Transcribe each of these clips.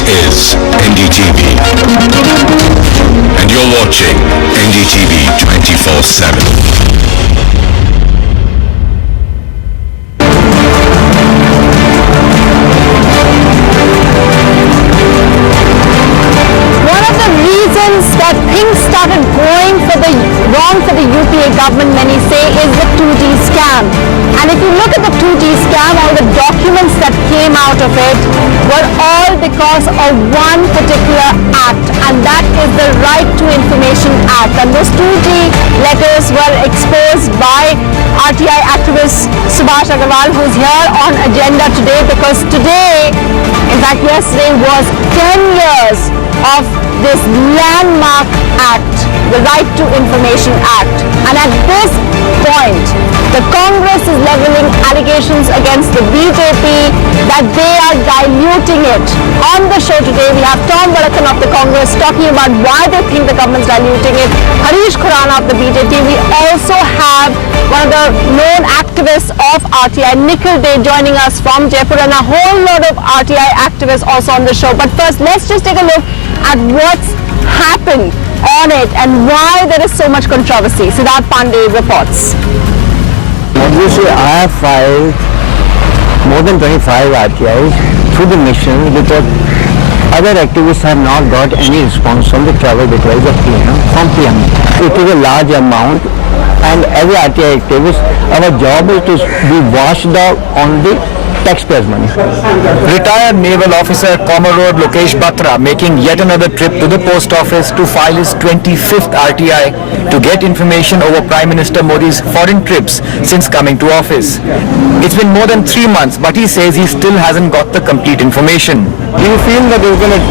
This is NDTV, and you're watching NDTV 24/7. That things started going wrong for the UPA government, many say, is the 2G scam. And if you look at the 2G scam, all the documents that came out of it were all because of one particular act, and that is the Right to Information Act. And those 2G letters were exposed by RTI activist Subhash Agarwal, who's here on agenda today, because today, in fact yesterday, was 10 years of this landmark act, the Right to Information Act. And at this point, the Congress is levelling allegations against the BJP that they are diluting it. On the show today, we have Tom Varakan of the Congress talking about why they think the government's diluting it, Harish Khurana of the BJP. We also have one of the known activists of RTI, Nikhil Day, joining us from Jaipur, and a whole lot of RTI activists also on the show. But first, let's just take a look at what's happened on it and why there is so much controversy. Siddharth Pandey reports. Obviously, I have filed more than 25 RTIs through the mission because other activists have not got any response from the travel details of from PM. It is a large amount, and every RTI activist, our job is to be washed out on the taxpayers' money. Retired naval officer Commodore Lokesh Batra making yet another trip to the post office to file his 25th RTI to get information over Prime Minister Modi's foreign trips since coming to office. It's been more than 3 months, but he says he still hasn't got the complete information. Do you feel that there's been a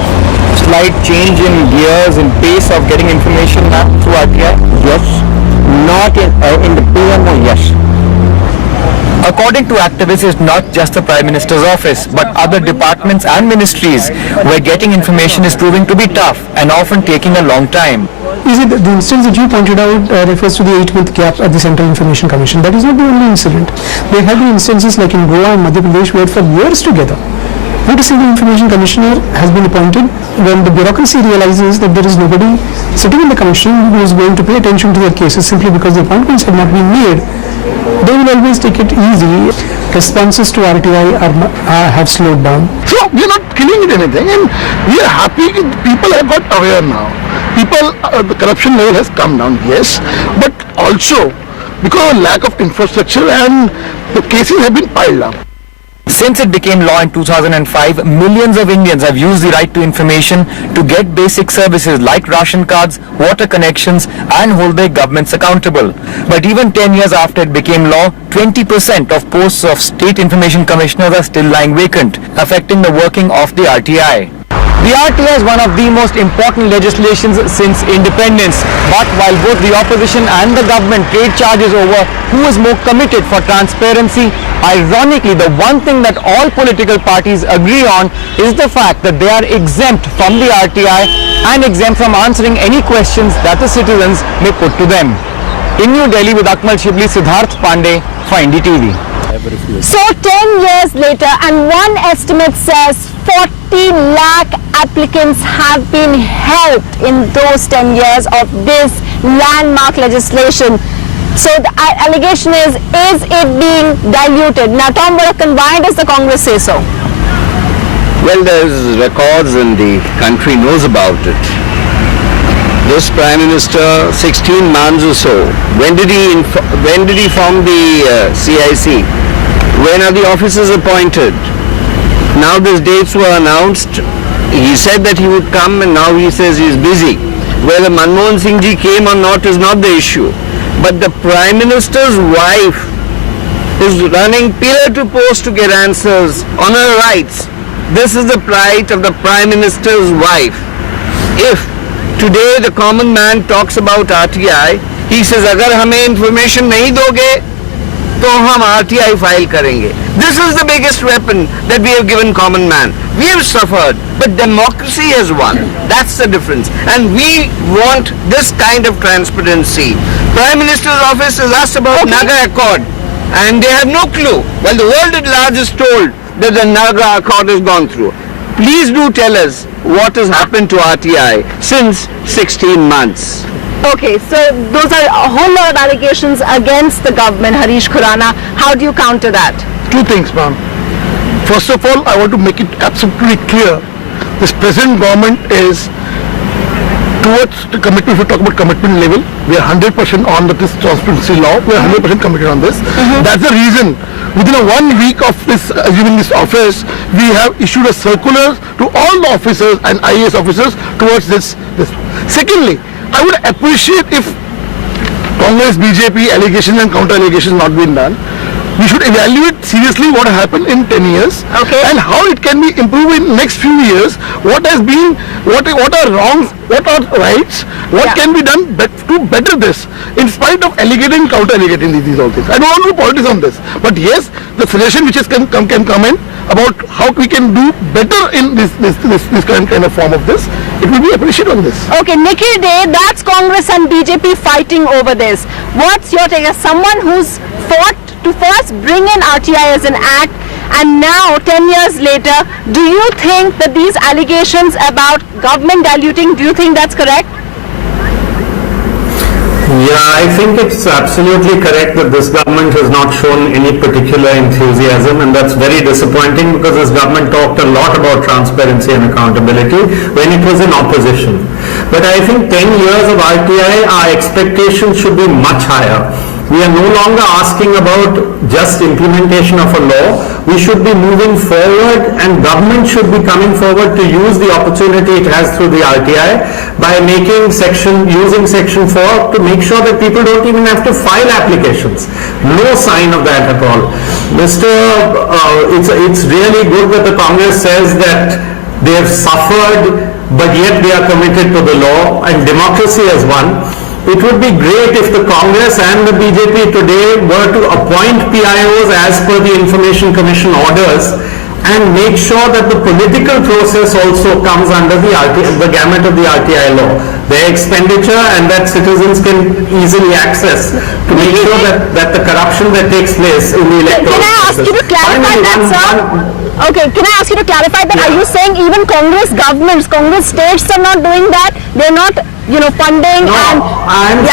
slight change in gears and pace of getting information now through RTI? Yes. Not in the PMO, yes. According to activists, it's not just the Prime Minister's office, but other departments and ministries where getting information is proving to be tough and often taking a long time. Is it the instance that you pointed out refers to the 8-month gap at the Central Information Commission? That is not the only incident. There have been instances like in Goa and Madhya Pradesh where for years together, not a single information commissioner has been appointed. When the bureaucracy realizes that there is nobody sitting in the commission who is going to pay attention to their cases simply because the appointments have not been made, they will always take it easy. Responses to RTI have slowed down. So we are not killing it anything, and we are happy people have got aware now. People, the corruption level has come down, yes, but also because of lack of infrastructure and the cases have been piled up. Since it became law in 2005, millions of Indians have used the right to information to get basic services like ration cards, water connections, and hold their governments accountable. But even 10 years after it became law, 20% of posts of state information commissioners are still lying vacant, affecting the working of the RTI. The RTI is one of the most important legislations since independence. But while both the opposition and the government trade charges over who is more committed for transparency, ironically, the one thing that all political parties agree on is the fact that they are exempt from the RTI and exempt from answering any questions that the citizens may put to them. In New Delhi with Akmal Shibli, Siddharth Pandey for NDTV. So 10 years later, and one estimate says 40 lakh applicants have been helped in those 10 years of this landmark legislation. So the allegation is it being diluted? Now, Tom Varakan, why does the Congress say so? Well, there's records and the country knows about it. This Prime Minister, 16 months or so, when did he form the CIC? When are the officers appointed? Now these dates were announced. He said that he would come, and now he says he's busy. Whether Manmohan Singh ji came or not is not the issue. But the Prime Minister's wife is running pillar to post to get answers on her rights. This is the plight of the Prime Minister's wife. If today the common man talks about RTI, he says, "Agar hame information nahi doge, तो हम RTI file करेंगे." This is the biggest weapon that we have given common man. We have suffered, but democracy has won. That's the difference. And we want this kind of transparency. Prime Minister's office is asked about Naga Accord, and they have no clue. Well, the world at large is told that the Naga Accord has gone through. Please do tell us what has happened to RTI since 16 months. Okay, so those are a whole lot of allegations against the government, Harish Khurana. How do you counter that? Two things, ma'am. First of all, I want to make it absolutely clear, this present government is towards the commitment. If we talk about commitment level, we are 100% on this transparency law. We are 100% committed on this. That's the reason. Within a 1 week of this assuming this office, we have issued a circular to all the officers and IAS officers towards this. Secondly, I would appreciate if Congress, BJP allegations and counter allegations not been done. We should evaluate seriously what happened in 10 years and how it can be improved in next few years. What has been, what are wrongs, what are rights, what can be done to better this, in spite of alligating, counter alligating these all things. I don't want to do politics on this, but yes, the suggestion which can come in about how we can do better in this kind of form of this, it will be appreciated on this. Okay, Nikhil Dey, that's Congress and BJP fighting over this. What's your take as someone who's fought to first bring in RTI as an act, and now 10 years later, do you think that these allegations about government diluting, do you think that's correct? Yeah, I think it's absolutely correct that this government has not shown any particular enthusiasm, and that's very disappointing because this government talked a lot about transparency and accountability when it was in opposition. But I think 10 years of RTI, our expectations should be much higher. We are no longer asking about just implementation of a law. We should be moving forward, and government should be coming forward to use the opportunity it has through the RTI by using section 4 to make sure that people don't even have to file applications. No sign of that at all. It's really good that the Congress says that they have suffered, but yet they are committed to the law, and democracy has won. It would be great if the Congress and the BJP today were to appoint PIOs as per the Information Commission orders and make sure that the political process also comes under the gamut of the RTI law. Their expenditure and that citizens can easily access to make sure that the corruption that takes place in the electoral process. Can I ask you to clarify that, sir? Okay, can I ask you to clarify that? Are you saying even Congress governments, Congress states are not doing that? They're not, funding? No, I'm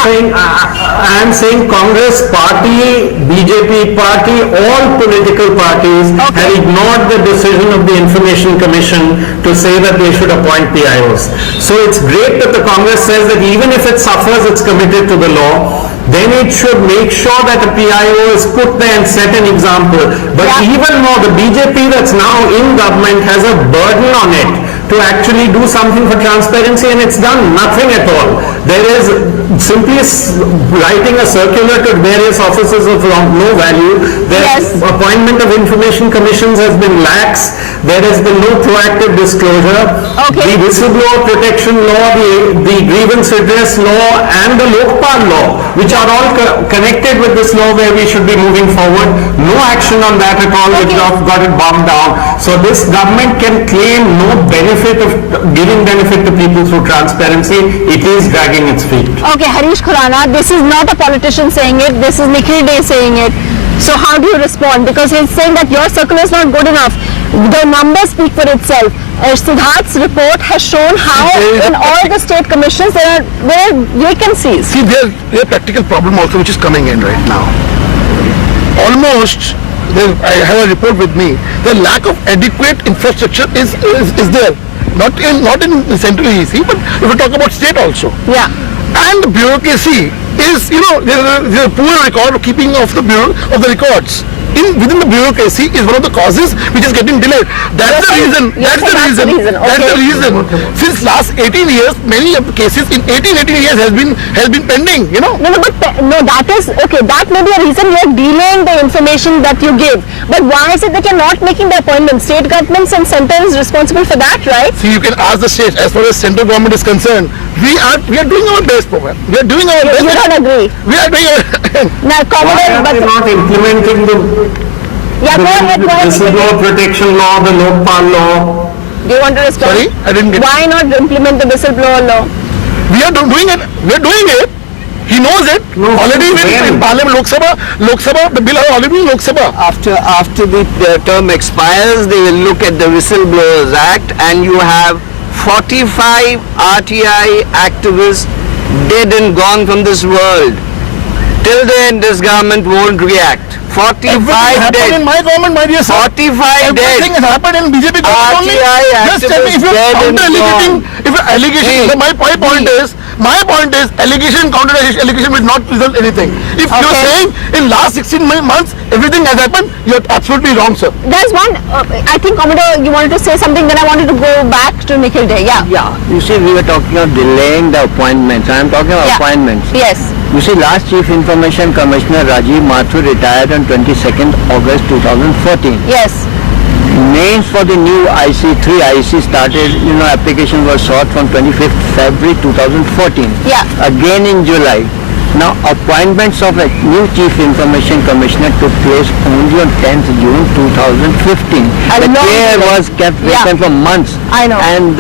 saying Congress party, BJP party, all political parties have ignored the decision of the Information Commission to say that they should appoint PIOs. So it's great that the Congress says that even if it suffers, it's committed to the law. Then it should make sure that a PIO is put there and set an example. But even more, the BJP that's now in government has a burden on it to actually do something for transparency, and it's done nothing at all. There is simply writing a circular to various officers of no value. The appointment of information commissions has been lax. There has been no proactive disclosure. The whistleblower protection law, the grievance redress law, and the Lokpal law, which are all connected with this law where we should be moving forward. No action on that at all. We've got it bombed down. So this government can claim no giving benefit to people through transparency. It is dragging its feet. Okay, Harish Khurana, this is not a politician saying it. This is Nikhil Dey saying it. So how do you respond? Because he's saying that your circular is not good enough. The numbers speak for itself. Siddharth's report has shown how in all the state commissions there are vacancies. See, there's a practical problem also which is coming in right now. Almost, I have a report with me, the lack of adequate infrastructure is there. Not in the central EC, but if we talk about state also. Yeah. And the bureaucracy is, there's a poor record of keeping of the records. Within the bureaucracy is one of the causes which is getting delayed. That's the reason. Since last 18 years, many of the cases in 18 years has been pending. No, that is okay. That may be a reason you are delaying the information that you give. But why is it that you're not making the appointment? State governments and center is responsible for that, right? See, you can ask the state. As far as central government is concerned, we are doing our best program. We are doing our best. You don't agree? We are doing our now, but not implementing the whistleblower protection law, the Lokpal law. Do you want to respond? Sorry, I didn't get. Why not implement the whistleblower law? We are doing it. We are doing it. He knows it. Already in Parliament, Lok Sabha, the bill has already been in Lok Sabha. After the term expires, they will look at the Whistleblowers Act, and you have 45 RTI activists dead and gone from this world. Till then, this government won't react. 45 happened dead. in my government, my dear sir. 45 dead. Everything has happened in BJP government only. Just tell me if you're counter-alleging, if you're allegation, my point is, allegation, counter-allegation will not result anything. If you're saying in last 16 months, everything has happened, you're absolutely wrong, sir. There's one, I think Commodore, you wanted to say something, then I wanted to go back to Nikhil Day. Yeah. Yeah, you see, we were talking of delaying the appointments. I am talking of appointments. Yes. You see, last Chief Information Commissioner Rajiv Mathur retired on 22nd August 2014. Yes. Names for the new IC, 3 IC started, applications were sought from 25th February 2014. Yeah. Again in July. Now, appointments of a new Chief Information Commissioner took place only on 10th June 2015. The chair was kept vacant for months. I know. And,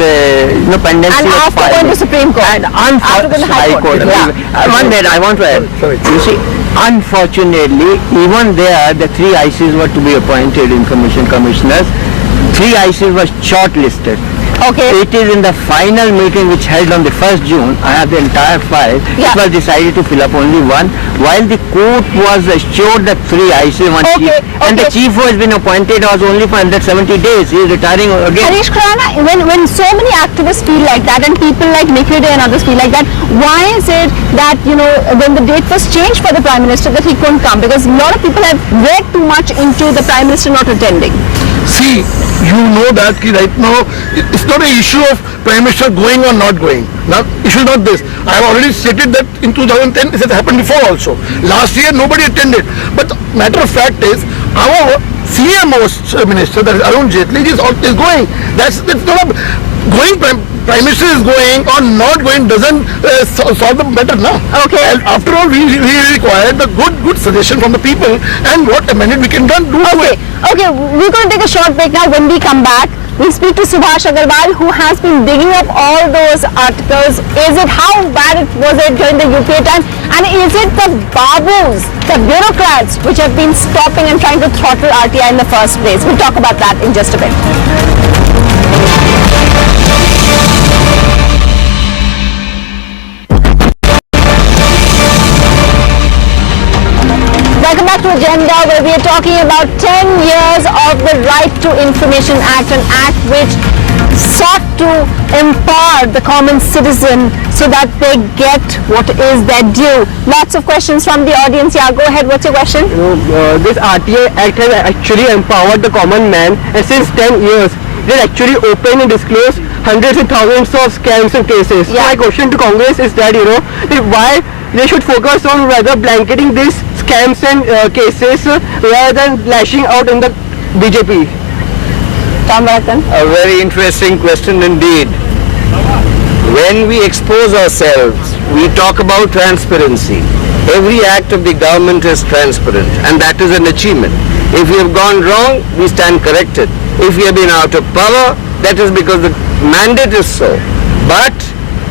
pendency And was after filed. going to Supreme Court. And after the High Court. One minute, I want to add. You see, unfortunately, even there, the 3 ICs were to be appointed Information Commissioners. 3 ICs were shortlisted. Okay. It is in the final meeting which held on the 1st June, I have the entire file, it was decided to fill up only 1, while the court was assured that 3 IC, 1 chief, and the chief who has been appointed was only for 170 days, he is retiring again. Harish Khurana, when so many activists feel like that and people like Nikhil Day and others feel like that, why is it that, when the date was changed for the Prime Minister that he couldn't come? Because a lot of people have read too much into the Prime Minister not attending. See, you know that right now, it's not an issue of Prime Minister going or not going. Now, issue is not this. I have already stated that in 2010, it has happened before also. Last year, nobody attended. But matter of fact is, our senior most minister, that is Arun Jaitley, is going. That's not a going. Prime Minister is going or not going doesn't solve the matter now. Okay. And after all, we require the good suggestion from the people, and what amendment we can do to it. Okay, we're going to take a short break now. When we come back, we speak to Subhash Agarwal, who has been digging up all those articles. How bad was it during the UPA time? And is it the babus, the bureaucrats, which have been stopping and trying to throttle RTI in the first place? We'll talk about that in just a bit. Welcome back to Agenda, where we are talking about 10 years of the Right to Information Act, an act which sought to empower the common citizen so that they get what is their due. Lots of questions from the audience. Yeah, go ahead. What's your question? This RTI Act has actually empowered the common man, and since 10 years, it has actually opened and disclosed hundreds and thousands of scams and cases. Yeah. So my question to Congress is that, why they should focus on rather blanketing these scams and cases rather than lashing out in the BJP. Tom Bharathan. A very interesting question indeed. When we expose ourselves, we talk about transparency. Every act of the government is transparent, and that is an achievement. If we have gone wrong, we stand corrected. If we have been out of power, that is because the mandate is so. But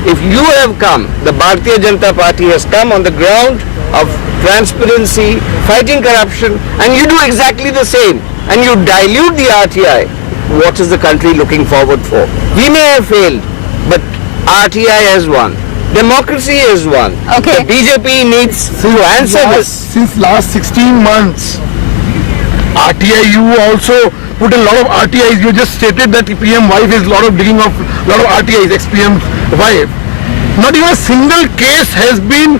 if you have come, the Bharatiya Janata Party has come on the ground of transparency, fighting corruption, and you do exactly the same, and you dilute the RTI, what is the country looking forward for? We may have failed, but RTI has won. Democracy has won. Okay. The BJP needs to answer this. Since last 16 months, RTI, you also put a lot of RTIs. You just stated that PM wife is a lot of digging of a lot of RTIs, ex-PM wife. Not even a single case has been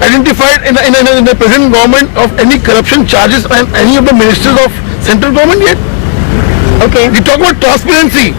identified in the present government of any corruption charges and any of the ministers of central government yet. Okay. We talk about transparency.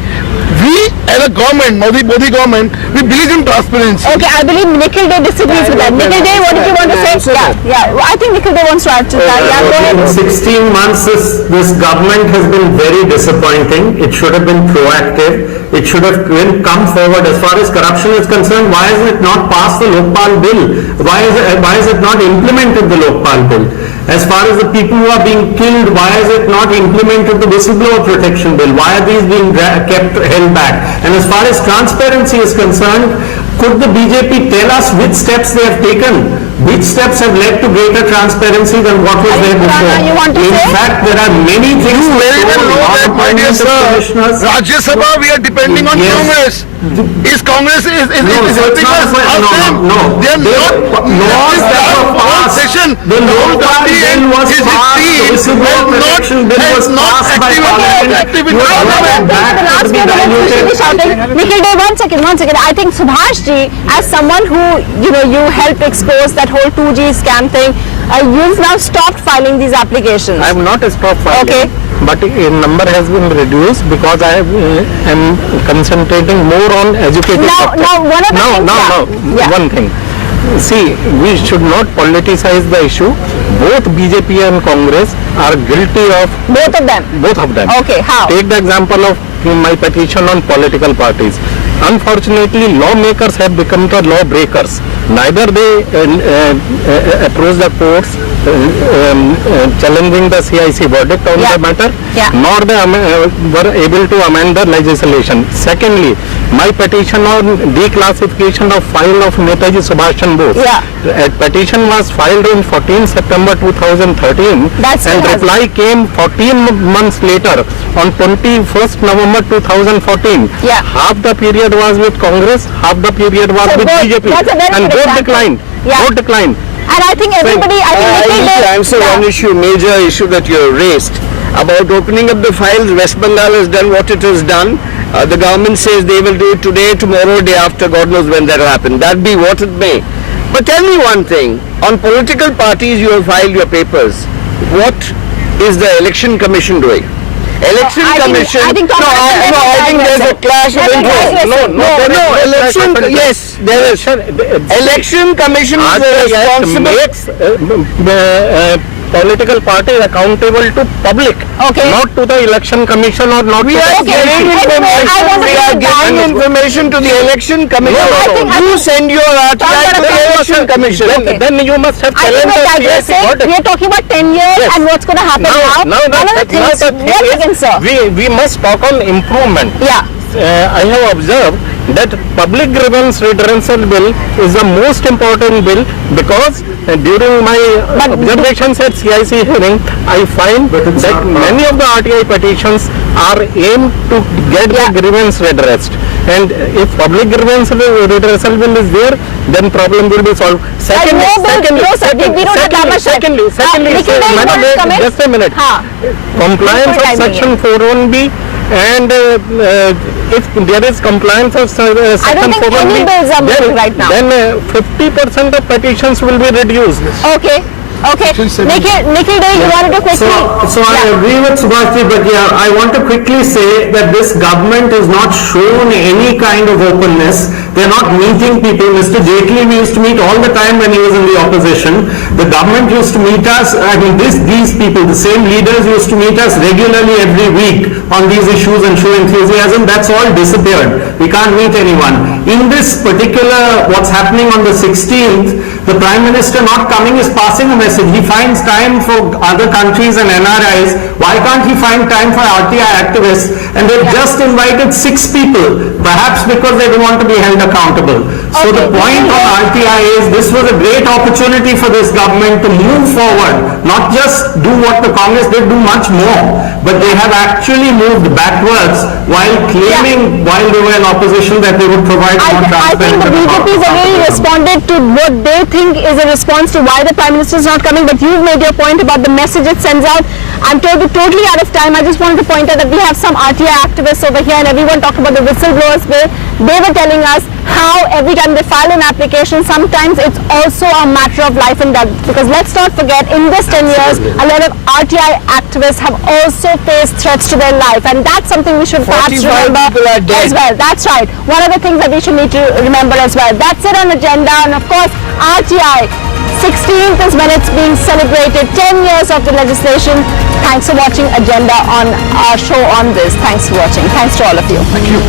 We as a government, Modi government, we believe in transparency. Okay, I believe Nikhil Day disagrees with that. Nikhil Day, what did you want to say? Yeah. I think Nikhil Day wants to add to that. Yeah, go ahead. In 16 months, this government has been very disappointing. It should have been proactive. It should have come forward. As far as corruption is concerned, why has it not passed the Lokpal bill? Why is it not implemented the Lokpal bill? As far as the people who are being killed, why is it not implemented the whistleblower protection bill? Why are these being kept held back? And as far as transparency is concerned, Could the BJP tell us which steps they have taken? Which steps have led to greater transparency than what was there before? You want to In say? fact, there are many things. You very well know that, my dear sir, Commissioners. Rajya Sabha, we are depending on Yes. Congress. Is Congress is No, so it's helping not us? a question. Ask them. No. They are not. Laws that were passed. Session. The Rahul Lokal Gandhi bill and was his passed. The team whistleblower protection bill was passed by Parliament. active in You are Parliament. back the last to be few minutes we should be diluted. shouting. Nikhil Dey, one second. I think Subhash ji, as someone who, you helped expose that whole 2G scam thing, you've now stopped filing these applications. I have not stopped filing, Okay. but a number has been reduced because I am concentrating more on educated sector. Now, one of the things, yeah. One thing. See, we should not politicize the issue. Both BJP and Congress are guilty of Both of them. both of them. Okay, how? Take the example of my petition on political parties. Unfortunately, lawmakers have become the law breakers. Neither they approach the courts challenging the CIC verdict on Yeah. the matter, Yeah. nor they were able to amend the legislation. Secondly, my petition on declassification of file of Netaji Subhash Chandra Bose. Yeah. A petition was filed on 14 September 2013 That's and still reply came 14 months later on 21st November 2014. Yeah. Half the period was with Congress, half the period was So with both- BJP. that's a very And good both example. declined. Yeah. Both declined. And I think everybody, I think I Nikhil need to Dey- answer yeah. one issue, major issue that you have raised about opening up the files. West Bengal has done what it has done. The government says they will do it today, tomorrow, day after, God knows when that will happen. That be what it may. But tell me one thing, on political parties you have filed your papers. What is the Election Commission doing? Election I think- Commission. I think no, I think there's a clash of interest. No, election. Yes, there is. Election Commission is responsible. Makes political parties accountable to public, Okay. not to the election commission or not We to are the giving I want information. to We say are that- giving information to the Election Commission. No, I think- You send your RTI to the Election Commission. Then you must have I think challenged we're the CIC digressing. verdict. We are talking about 10 years Yes. and what's going to happen now. Now One of the the things, thing one second, sir. we must talk on improvement. Yeah. I have observed that public grievance redressal bill is the most important bill because during my But- observations at CIC hearing, I find that many of the RTI petitions are aimed to get Yeah. the grievance redressed. And if public grievance redressal bill is there, then problem will be solved. Secondly, no, sir, we don't have that much time. secondly, Nikhil Dey, you madam, want to come in? just a minute. हाँ. Compliance Full of timing section 41B and if there is compliance of I don't section think 41B, any bills are moving right now. then 50% of petitions will be reduced. Okay. Nikhil Dey, you wanted to quickly... So I agree with Subhash ji, but yeah, I want to quickly say that this government has not shown any kind of openness. They're not meeting people. Mr. Jaitley, we used to meet all the time when he was in the opposition. The government used to meet us, I mean these people, the same leaders used to meet us regularly every week on these issues and show enthusiasm. That's all disappeared. We can't meet anyone. In this particular, what's happening on the 16th, the Prime Minister not coming is passing a message. He finds time for other countries and NRIs. Why can't he find time for RTI activists? And they've just invited 6 people, perhaps because they don't want to be held accountable. So the point of RTI is this was a great opportunity for this government to move forward, not just do what the Congress did, do much more, but they have actually moved backwards while claiming, while they were in opposition, that they would provide more I think transparent. the BJP has already responded to what they think is a response to why the Prime Minister is not coming, but you've made your point about the message it sends out. I'm totally out of time. I just wanted to point out that we have some RTI activists over here and everyone talked about the whistleblowers bill. They were telling us how every time they file an application, sometimes it's also a matter of life and death. Because let's not forget, in this 10 years, a lot of RTI activists have also faced threats to their life. And that's something we should perhaps 45 remember people are dead. as well. That's right. One of the things that we should need to remember as well. That's it on agenda. And of course, RTI 16th is when it's being celebrated, 10 years of the legislation. Thanks for watching Agenda on our show on this. Thanks for watching. Thanks to all of you. Thank you.